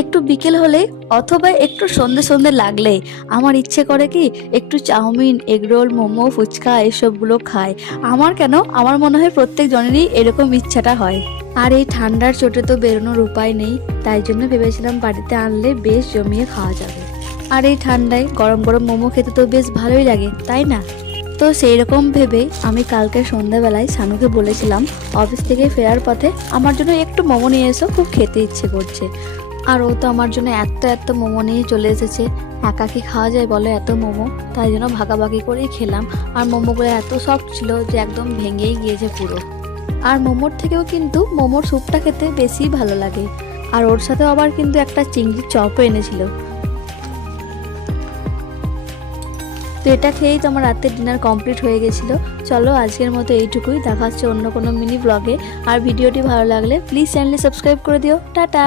একটু বিকেল হলে অথবা একটু সন্ধে সন্ধে লাগলে আমার ইচ্ছে করে কি একটু চাউমিন, এগরোল, মোমো, ফুচকা এসবগুলো খায়। আমার কেন, আমার মনে হয় প্রত্যেক জনেরই এরকম ইচ্ছাটা হয়। আর এই ঠান্ডার চোটে তো বেরোনোর উপায় নেই, তাই জন্য ভেবেছিলাম বাড়িতে আনলে বেশ জমিয়ে খাওয়া যাবে। আর এই ঠান্ডায় গরম গরম মোমো খেতে তো বেশ ভালোই লাগে, তাই না? তো সেই রকম ভেবে আমি কালকে সন্ধ্যাবেলায় শানুকে বলেছিলাম অফিস থেকে ফেরার পথে আমার জন্য একটু মোমো নিয়ে এসো, খুব খেতে ইচ্ছে করছে। আর ও তো আমার জন্য এত এত মোমো নিয়ে চলে এসেছে। একা কি খাওয়া যায় বলো এত মোমো? তাই জন্য ভাগাভাগি করেই খেলাম। আর মোমোগুলো এত সফট ছিল যে একদম ভেঙেই গিয়েছে পুরো। আর মোমোর থেকেও কিন্তু মোমোর স্যুপটা খেতে বেশি ভালো লাগে। আর ওর সাথেও আবার কিন্তু একটা চিংড়ির চপও এনেছিল। তো এটা খেয়েই তো আমার রাতের ডিনার কমপ্লিট হয়ে গেছিলো। চলো আজকের মতো এইটুকুই, দেখা হচ্ছে অন্য কোনো মিনি ব্লগে। আর ভিডিওটি ভালো লাগলে প্লিজ চ্যানেলটি সাবস্ক্রাইব করে দিও। টাটা।